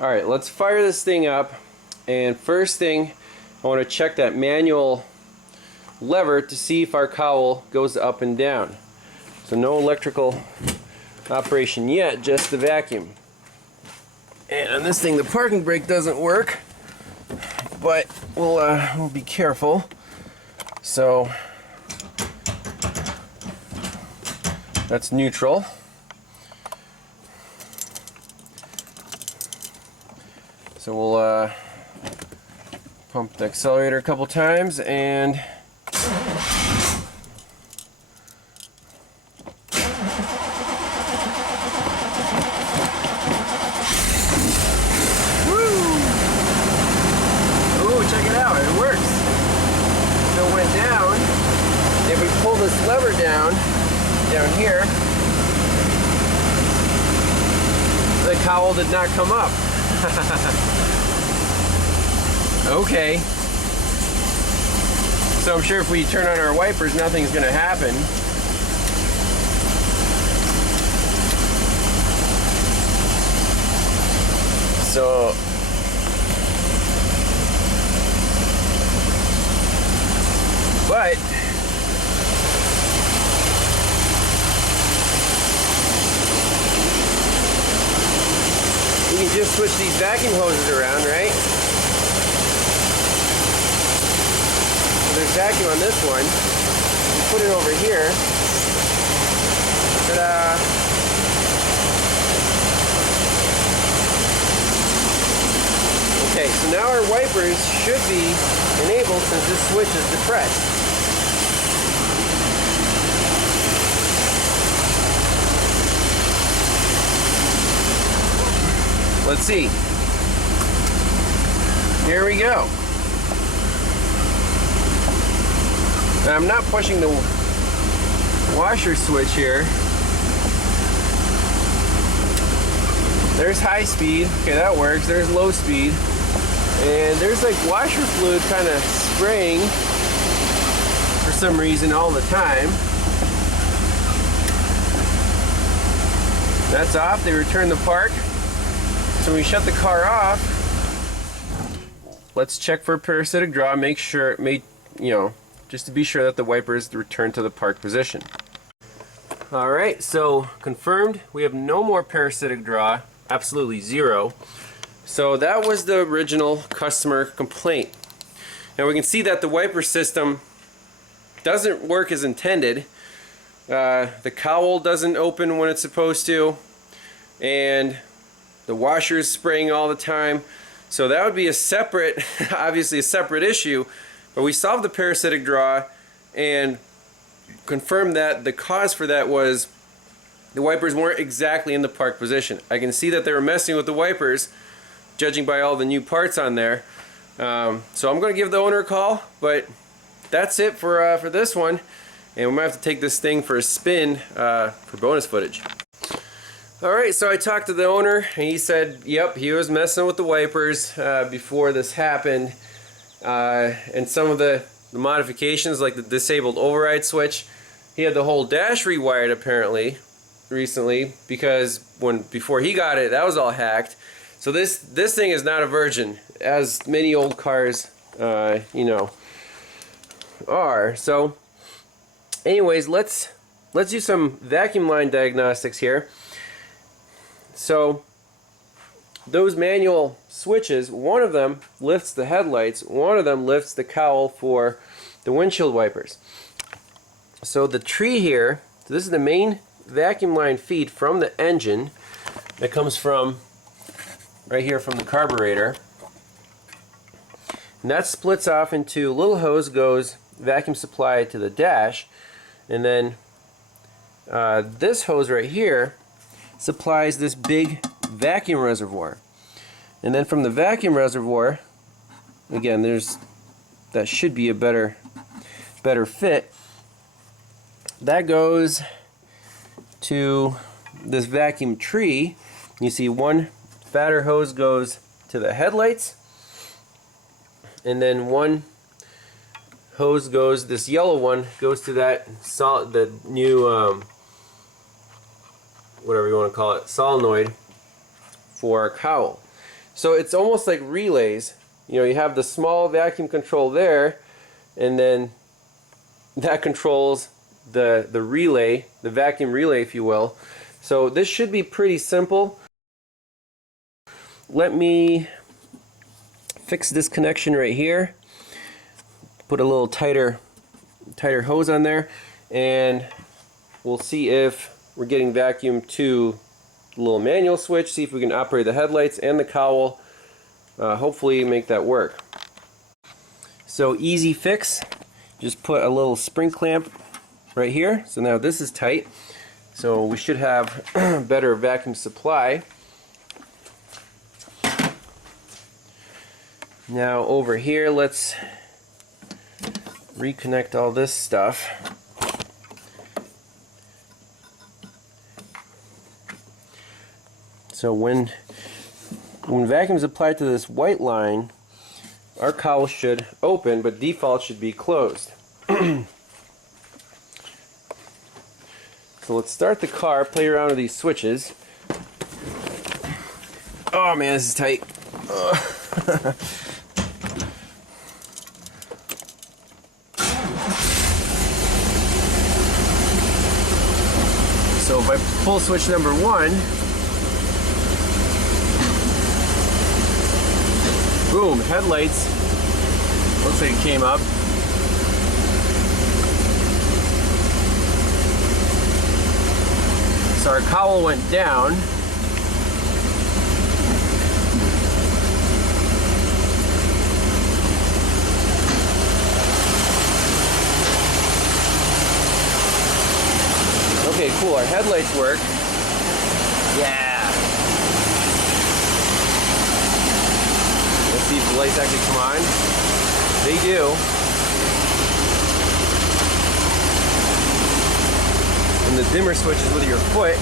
Alright, let's fire this thing up, and first thing I want to check that manual lever to see if our cowl goes up and down. So no electrical operation yet, just the vacuum. And on this thing the parking brake doesn't work, but we'll be careful. So that's neutral. So we'll pump the accelerator a couple times and this lever down here, the cowl did not come up. Okay. So I'm sure if we turn on our wipers, nothing's going to happen. So but you can just switch these vacuum hoses around, right? So there's vacuum on this one. You put it over here. Ta-da! Okay, so now our wipers should be enabled since this switch is depressed. Let's see. Here we go. And I'm not pushing the washer switch here. There's high speed. Okay, that works. There's low speed. And there's like washer fluid kind of spraying for some reason all the time. That's off. They return the park. So when we shut the car off, let's check for parasitic draw, make sure, just to be sure that the wipers return to the park position. Alright, so confirmed, we have no more parasitic draw, absolutely zero. So that was the original customer complaint. Now we can see that the wiper system doesn't work as intended. The cowl doesn't open when it's supposed to, and the washer is spraying all the time. So that would be a separate, obviously a separate issue, but we solved the parasitic draw and confirmed that the cause for that was the wipers weren't exactly in the park position. I can see that they were messing with the wipers, judging by all the new parts on there. So I'm going to give the owner a call, but that's it for this one, and we might have to take this thing for a spin for bonus footage. Alright, so I talked to the owner and he said, yep, he was messing with the wipers before this happened. And some of the modifications, like the disabled override switch, he had the whole dash rewired apparently recently, because before he got it, that was all hacked. So this thing is not a virgin, as many old cars are. So anyways, let's do some vacuum line diagnostics here. So those manual switches, one of them lifts the headlights, one of them lifts the cowl for the windshield wipers. So the tree here, so this is the main vacuum line feed from the engine that comes from right here from the carburetor. And that splits off into a little hose, goes vacuum supply to the dash, and then this hose right here supplies this big vacuum reservoir. And then from the vacuum reservoir, again, that should be a better fit. That goes to this vacuum tree. You see one fatter hose goes to the headlights, and then one hose goes, this yellow one goes to the new whatever you want to call it, solenoid for our cowl. So it's almost like relays. You know, you have the small vacuum control there, and then that controls the relay, the vacuum relay, if you will. So this should be pretty simple. Let me fix this connection right here. Put a little tighter hose on there, and we'll see if we're getting vacuum to the little manual switch, see if we can operate the headlights and the cowl. Hopefully make that work. So easy fix, just put a little spring clamp right here. So now this is tight, so we should have better vacuum supply. Now over here, let's reconnect all this stuff. So when vacuum is applied to this white line, our cowl should open, but default should be closed. So let's start the car, play around with these switches. Oh man, this is tight. So if I pull switch number 1, boom, headlights. Looks like it came up. So our cowl went down. Okay, cool, our headlights work. Yeah. Let's see if the lights actually come on. They do. And the dimmer switch is with your foot.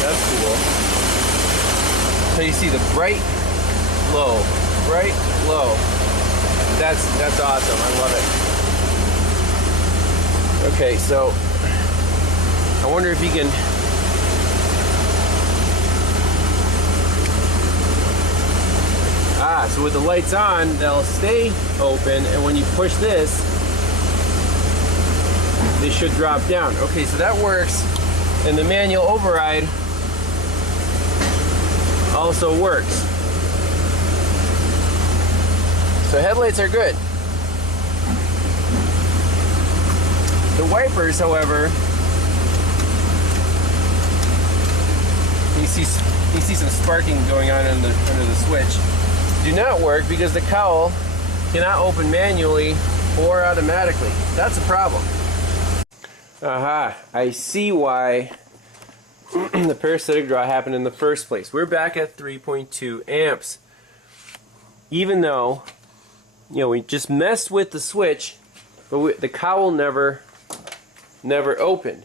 That's cool. So you see the bright, low, bright, low. That's awesome. I love it. Okay, so I wonder if you can so with the lights on, they'll stay open, and when you push this, they should drop down. Okay, so that works, and the manual override also works. So headlights are good. The wipers, however, you see some sparking going on under the switch, do not work because the cowl cannot open manually or automatically. That's a problem. Aha, I see why the parasitic draw happened in the first place. We're back at 3.2 amps. Even though, you know, we just messed with the switch, but the cowl never opened.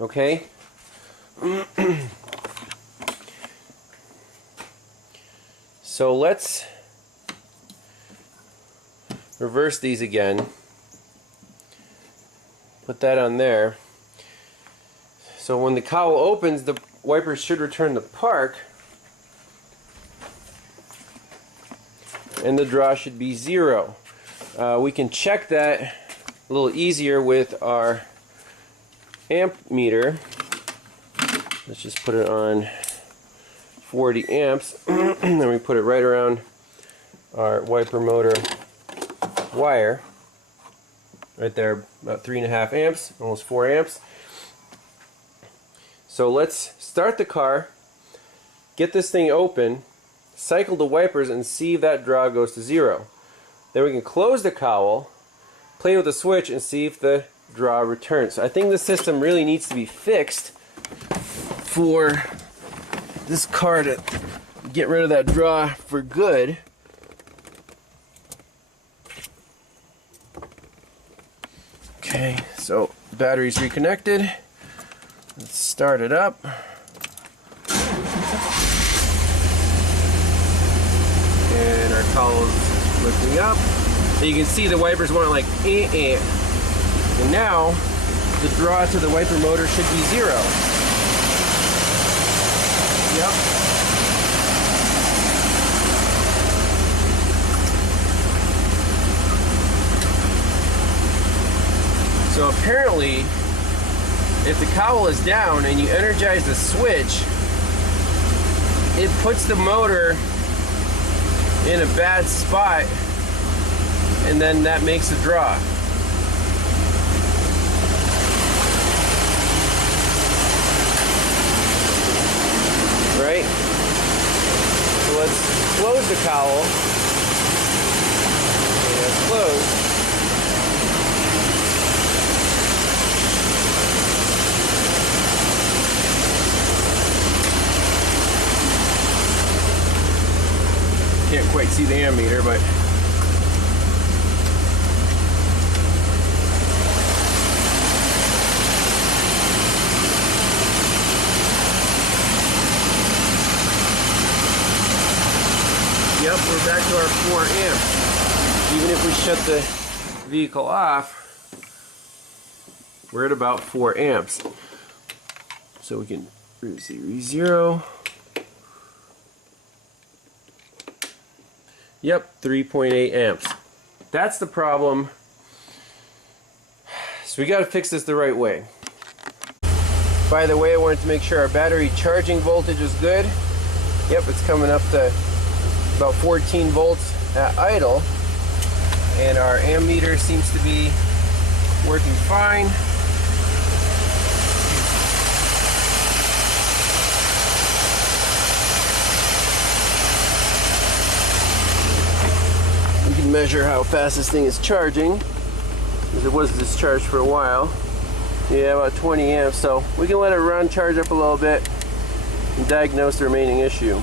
Okay? So let's reverse these again. Put that on there. So when the cowl opens, the wipers should return to park, and the draw should be 0. We can check that a little easier with our amp meter. Let's just put it on 40 amps, then we put it right around our wiper motor wire. Right there, about 3.5 amps, almost 4 amps. So let's start the car, get this thing open, cycle the wipers, and see if that draw goes to 0. Then we can close the cowl, play with the switch, and see if the draw returns. So I think the system really needs to be fixed for this car to get rid of that draw for good. Okay, so battery's reconnected. Let's start it up. cowl's lifting up. And you can see the wipers went like And now the draw to the wiper motor should be 0. Yep. So apparently, if the cowl is down and you energize the switch, it puts the motor in a bad spot, and then that makes a draw. Right? So let's close the cowl. Okay, it's closed. Can't quite see the ammeter, but yep, we're back to our 4 amps. Even if we shut the vehicle off, we're at about 4 amps. So we can see 0. Yep, 3.8 amps. That's the problem. So we got to fix this the right way. By the way, I wanted to make sure our battery charging voltage is good. Yep, it's coming up to about 14 volts at idle. And our ammeter seems to be working fine. Measure how fast this thing is charging, because it was discharged for a while. Yeah, about 20 amps, so we can let it run, charge up a little bit, and diagnose the remaining issue.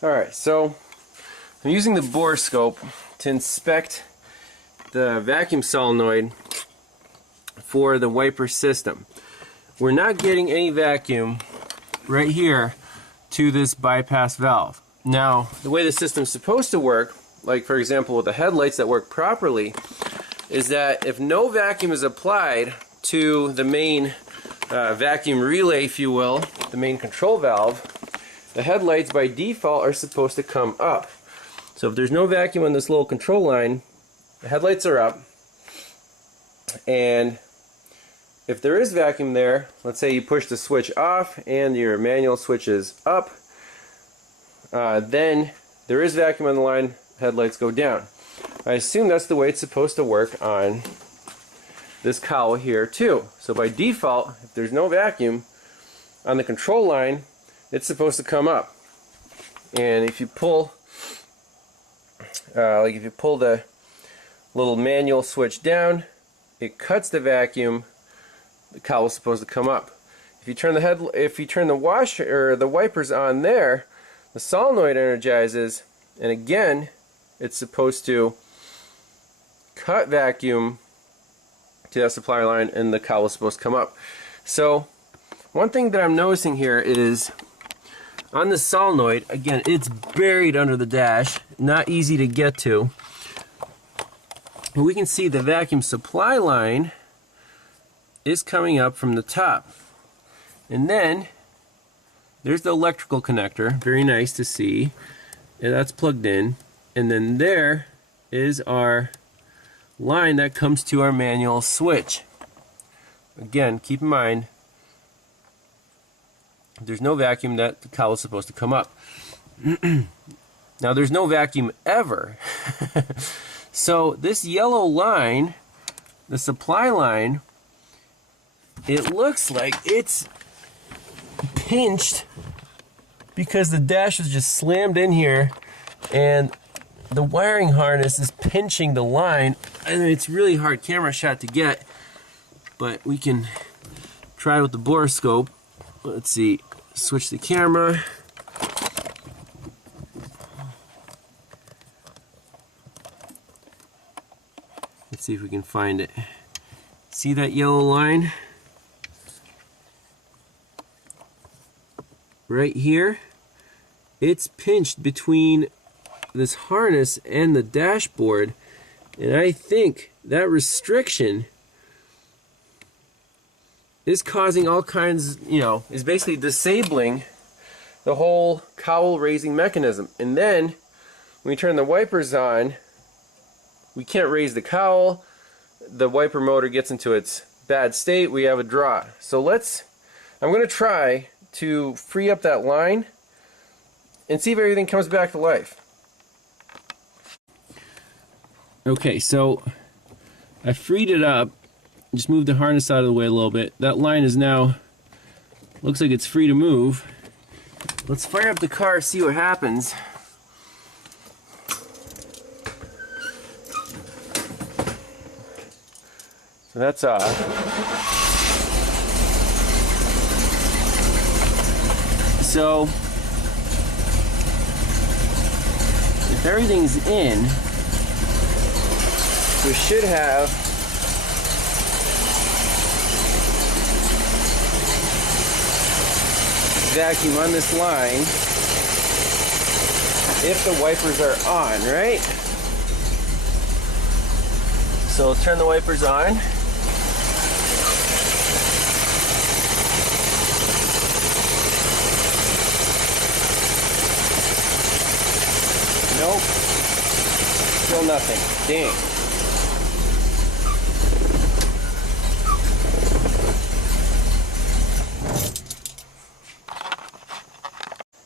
Alright, so I'm using the Borescope to inspect the vacuum solenoid for the wiper system. We're not getting any vacuum right here to this bypass valve. Now, the way the system's supposed to work, like for example with the headlights that work properly, is that if no vacuum is applied to the main vacuum relay, if you will, the main control valve, the headlights by default are supposed to come up. So if there's no vacuum on this little control line, the headlights are up. And if there is vacuum there, let's say you push the switch off and your manual switch is up, then there is vacuum on the line, headlights go down. I assume that's the way it's supposed to work on this cowl here too. So by default, if there's no vacuum on the control line, it's supposed to come up. And if you pull, if you pull the little manual switch down, it cuts the vacuum. The cowl is supposed to come up. If you turn the washer or the wipers on there, the solenoid energizes, and again, it's supposed to cut vacuum to that supply line, and the cowl is supposed to come up. So, one thing that I'm noticing here is on the solenoid, again, it's buried under the dash, not easy to get to. But we can see the vacuum supply line is coming up from the top. And then there's the electrical connector, very nice to see, and that's plugged in. And then there is our line that comes to our manual switch. Again, keep in mind, there's no vacuum, that the cowl is supposed to come up. Now there's no vacuum ever. So this yellow line, the supply line, it looks like it's pinched because the dash is just slammed in here and the wiring harness is pinching the line. And it's really hard camera shot to get, but we can try with the Borescope. Let's see, switch the camera. Let's see if we can find it. See that yellow line? Right here, it's pinched between this harness and the dashboard, and I think that restriction is causing all kinds, is basically disabling the whole cowl raising mechanism. And then when we turn the wipers on, we can't raise the cowl, the wiper motor gets into its bad state, we have a draw. So I'm going to try to free up that line and see if everything comes back to life. Okay, so I freed it up, just moved the harness out of the way a little bit. That line is now, looks like it's free to move. Let's fire up the car, see what happens. So that's off. So if everything's in, we should have vacuum on this line if the wipers are on, right? So turn the wipers on. Nope. Still nothing. Dang.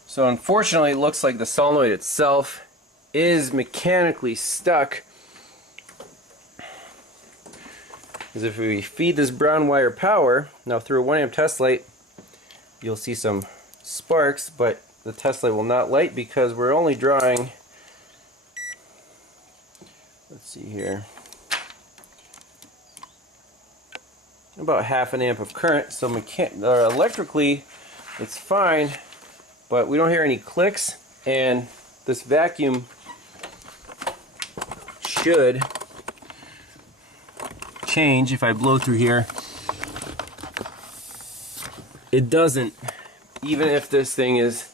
So unfortunately, it looks like the solenoid itself is mechanically stuck. Because if we feed this brown wire power, now through a 1 amp test light, you'll see some sparks, but the test light will not light because we're only drawing, let's see here, about 1/2 amp of current. So electrically it's fine, but we don't hear any clicks, and this vacuum should change if I blow through here. It doesn't, even if this thing is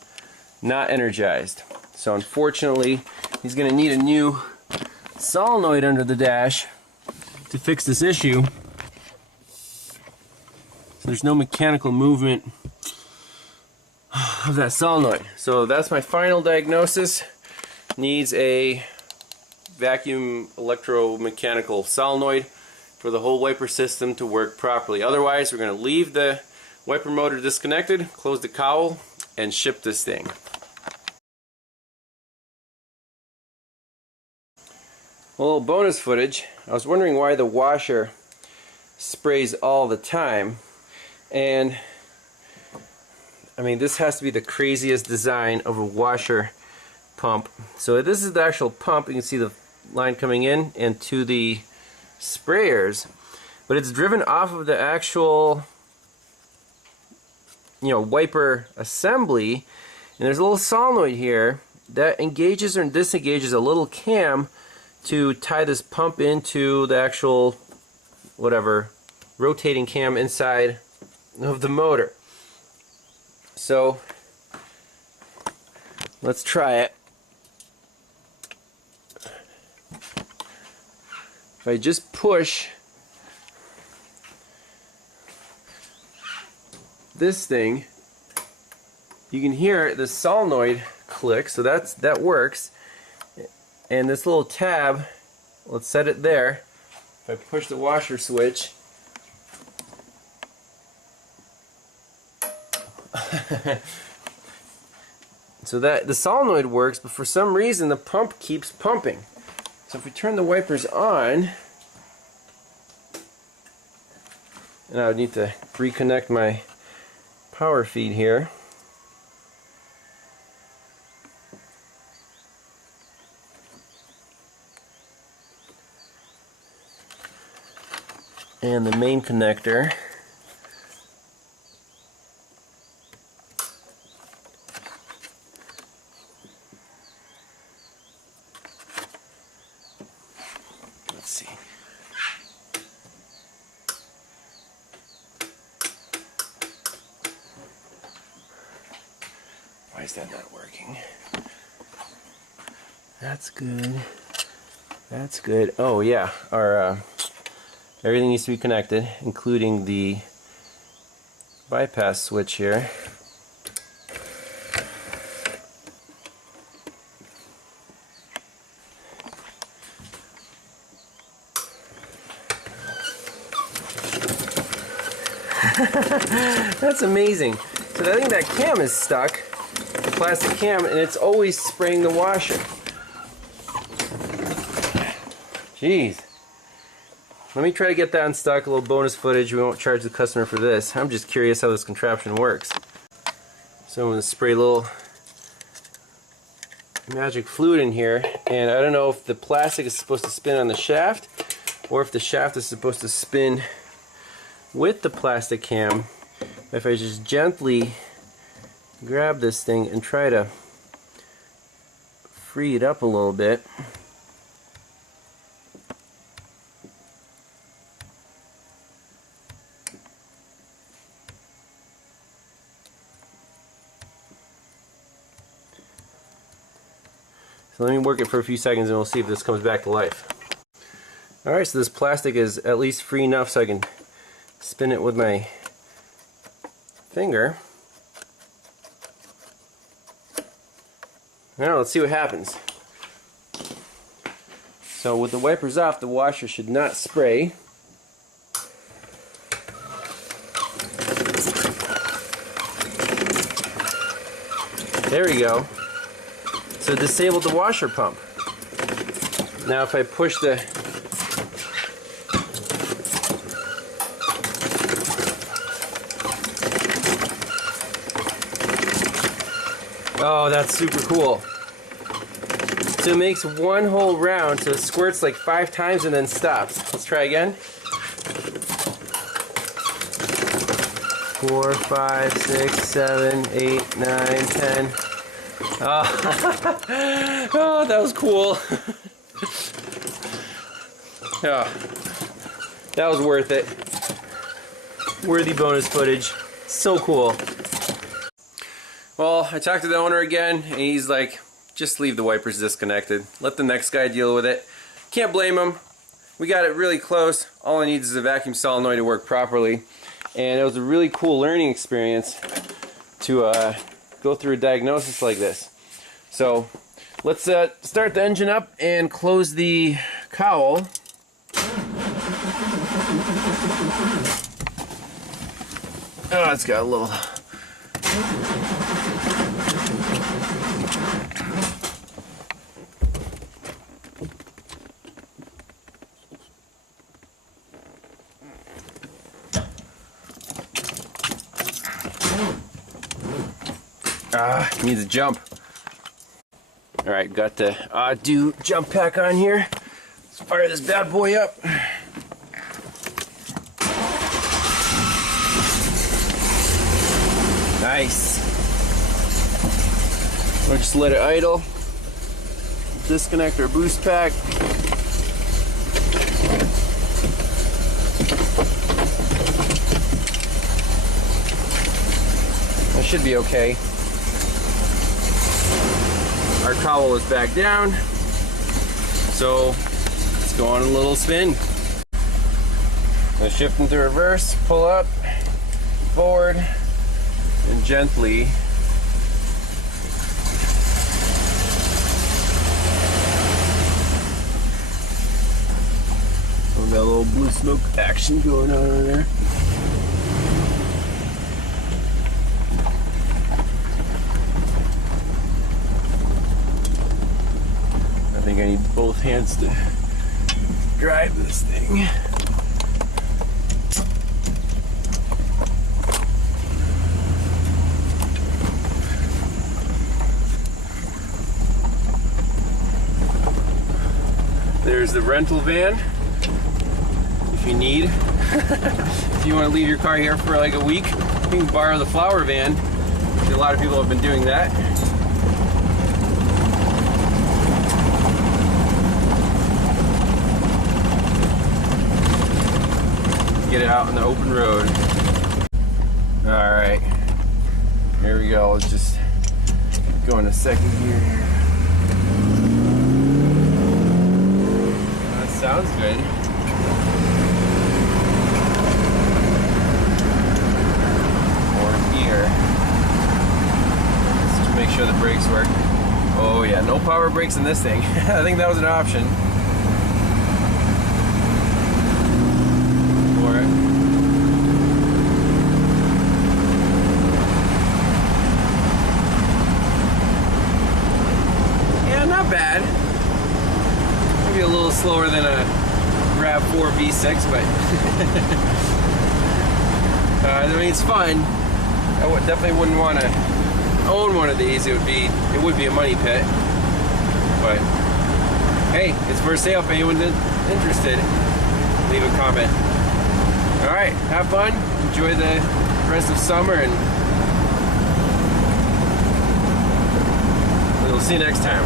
not energized. So unfortunately, he's going to need a new solenoid under the dash to fix this issue. So there's no mechanical movement of that solenoid. So that's my final diagnosis. Needs a vacuum electromechanical solenoid for the whole wiper system to work properly. Otherwise, we're going to leave the wiper motor disconnected, close the cowl, and ship this thing. A little bonus footage. I was wondering why the washer sprays all the time, and I mean, this has to be the craziest design of a washer pump. So this is the actual pump. You can see the line coming in and to the sprayers, but it's driven off of the actual wiper assembly, and there's a little solenoid here that engages or disengages a little cam to tie this pump into the actual whatever rotating cam inside of the motor. So let's try it. If I just push this thing, you can hear the solenoid click, so that works. And this little tab, let's set it there. If I push the washer switch, so that the solenoid works, but for some reason the pump keeps pumping. So if we turn the wipers on, and I would need to reconnect my power feed here. And the main connector. Let's see. Why is that not working? That's good. That's good. Oh yeah, our everything needs to be connected, including the bypass switch here. That's amazing. So I think that cam is stuck, the plastic cam, and it's always spraying the washer. Jeez. Let me try to get that unstuck, a little bonus footage. We won't charge the customer for this. I'm just curious how this contraption works. So I'm going to spray a little magic fluid in here, and I don't know if the plastic is supposed to spin on the shaft or if the shaft is supposed to spin with the plastic cam. If I just gently grab this thing and try to free it up a little bit. So let me work it for a few seconds and we'll see if this comes back to life. Alright, so this plastic is at least free enough so I can spin it with my finger. Now let's see what happens. So with the wipers off, the washer should not spray. There we go. So it disabled the washer pump. Now if I push the oh, that's super cool. So it makes one whole round, so it squirts like 5 times and then stops. Let's try again. 4, 5, 6, 7, 8, 9, 10. Oh, oh, that was cool. Oh, that was worth it. Worthy bonus footage. So cool. Well, I talked to the owner again, and he's like, just leave the wipers disconnected. Let the next guy deal with it. Can't blame him. We got it really close. All it needs is a vacuum solenoid to work properly. And it was a really cool learning experience to go through a diagnosis like this. So let's start the engine up and close the cowl. Oh, it's got a little... needs a jump. Alright, got the AUDEW jump pack on here. Let's fire this bad boy up. Nice. We'll just let it idle. Disconnect our boost pack. That should be okay. Our cowl is back down, so let's go on a little spin. Let's shift into reverse, pull up, forward, and gently we got a little blue smoke action going on over there. I think I need both hands to drive this thing. There's the rental van, if you need. If you want to leave your car here for like a week, you can borrow the flower van. A lot of people have been doing that. Get it out on the open road. Alright, here we go. Let's just Go into second gear here. That sounds good. Fourth gear. Just to make sure the brakes work. Oh yeah, no power brakes in this thing. I think that was an option. For it. Yeah, not bad. Maybe a little slower than a RAV4 V6, but I mean, it's fun. I definitely wouldn't want to own one of these. It would be a money pit, but hey, it's for sale if anyone's interested. Leave a comment. All right, have fun, enjoy the rest of summer, and we'll see you next time.